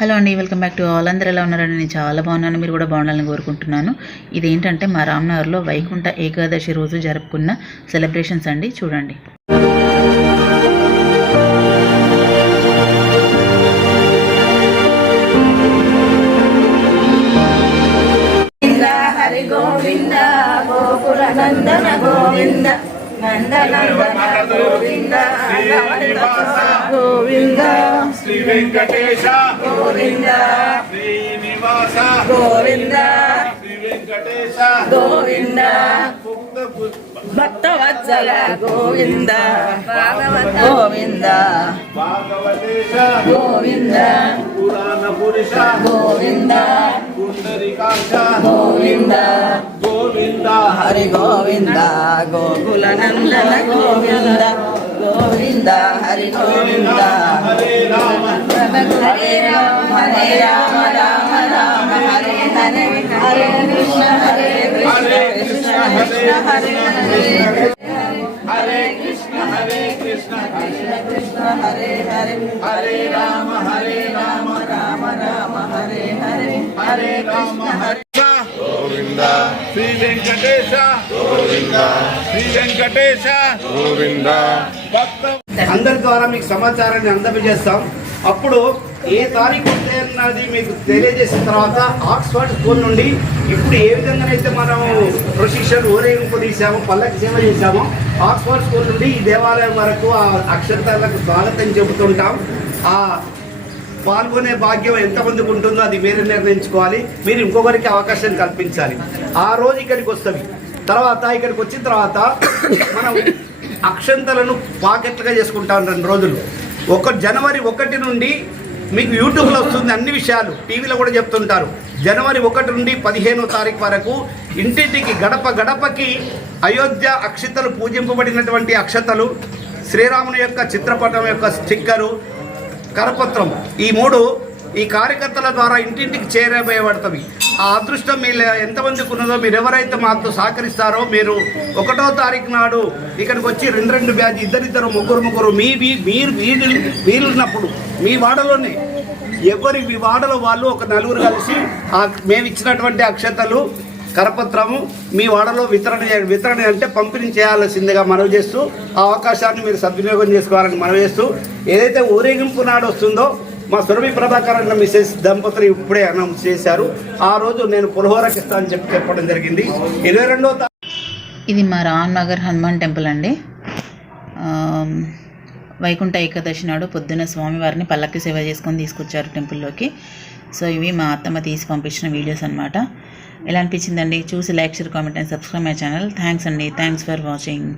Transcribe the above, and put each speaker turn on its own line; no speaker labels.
Hello అండి welcome back to all. అందరూ ఎలా ఉన్నారండి? నేను చాలా బాగున్నాను. మీరు కూడా బాగుండాలని కోరుకుంటున్నాను. ఇదేంటంటే మా రామ్నగర్లో వైకుంఠ ఏకాదశి రోజు జరుపుకున్న సెలబ్రేషన్స్ అండి. చూడండి.
గోవింద గోపుర నందన గోవింద గోవింద గోవింద.
వెంకటేశ.
గోవింద.
శ్రీనివాస.
గోవింద.
శ్రీ వెంకటేశ.
గోవింద.
ముక్త పు-
భక్తవత్సల గోవింద. గోవింద.
భాగవతేశ.
గోవింద.
పురాణ పురుష.
గోవింద.
పుండరికాక్ష.
గోవింద.
గోవింద.
హరి గోవింద. గోకుల నందన గోవింద. గోవింద హరి గోవింద
హరే రామ
హరే రామ హరే రామ రామ రామ హరే హరే హరే కృష్ణ హరే కృష్ణ కృష్ణ హరే హరే
హరే కృష్ణ హరే కృష్ణ
కృష్ణ కృష్ణ హరే హరే హరే రామ హరే రామ రామ రామ హరే హరే హరే కృష్ణ హరే
శ్రీ వెంకటేశ. గోవింద. శ్రీ వెంకటేశ.
గోవింద.
అందరి ద్వారా మీకు సమాచారాన్ని అందజేస్తాం. అప్పుడు ఏ తారీఖు వస్తే అన్నది మీకు తెలియజేసిన తర్వాత ఆక్స్ఫర్డ్ స్కూల్ నుండి ఇప్పుడు ఏ విధంగానైతే మనం ప్రొసిక్షన్ ఊరేగింపు తీసామో పల్లకి సేవ చేశామో ఆక్స్ఫర్డ్ స్కూల్ నుండి ఈ దేవాలయం వరకు ఆ అక్షంతాలకు స్వాగతం చెబుతుంటాం. ఆ పాల్గొనే భాగ్యం ఎంతమందికి ఉంటుందో అది మీరు నిర్ణయించుకోవాలి. మీరు ఇంకొకరికి అవకాశం కల్పించాలి. ఆ రోజు ఇక్కడికి వస్తుంది తర్వాత ఇక్కడికి వచ్చిన తర్వాత మనం అక్షంతలను పాకెట్లుగా చేసుకుంటాం రెండు రోజులు. ఒక జనవరి ఒకటి నుండి మీకు యూట్యూబ్లో వస్తుంది అన్ని విషయాలు. టీవీలో కూడా చెప్తుంటారు. జనవరి ఒకటి నుండి పదిహేనో తారీఖు వరకు ఇంటింటికి గడప గడపకి అయోధ్య అక్షతలు పూజింపబడినటువంటి అక్షతలు శ్రీరాముని యొక్క చిత్రపటం యొక్క స్టిక్కరు కరపత్రం. ఈ మూడు ఈ కార్యకర్తల ద్వారా ఇంటింటికి చేరవేయబడుతుంది ఆ అదృష్టం మీరు ఎంతమందికి ఉన్నదో మీరు ఎవరైతే మాతో సహకరిస్తారో మీరు ఒకటో తారీఖు నాడు ఇక్కడికి వచ్చి రెండు రెండు బ్యాచ్ ఇద్దరిద్దరు ముగ్గురు ముగ్గురు మీ మీరు వీలు వీలున్నప్పుడు మీ వాడలోనే ఎవరి మీ వాడలో వాళ్ళు ఒక నలుగురు కలిసి మేము ఇచ్చినటువంటి అక్షతలు కరపత్రము మీ వాడలో వితరణ వితరణ అంటే పంపిణీ చేయాల్సిందిగా మనవి చేస్తూ ఆ అవకాశాన్ని మీరు సద్వినియోగం చేసుకోవాలని మనవి చేస్తూ ఏదైతే ఊరేగింపు నాడు వస్తుందో మా సురభి ప్రభాకర్ అన్న మిసెస్ దంపతులు ఇప్పుడే అనౌన్స్ చేశారు. ఆ రోజు నేను పులిహోరకి అని చెప్పి చెప్పడం జరిగింది. ఇరవై రెండో
ఇది మా రామ్నగర్ హనుమాన్ టెంపుల్ అండి. వైకుంఠ ఏకాదశి నాడు పొద్దున స్వామివారిని పల్లకి సేవ చేసుకొని తీసుకొచ్చారు టెంపుల్లోకి. సో ఇవి మా అత్తమ్మ తీసి పంపించిన వీడియోస్ అనమాట ఎలా అనిపించిందండి? చూసి like share comment and subscribe my channel. Thanks అండి. Thanks for watching.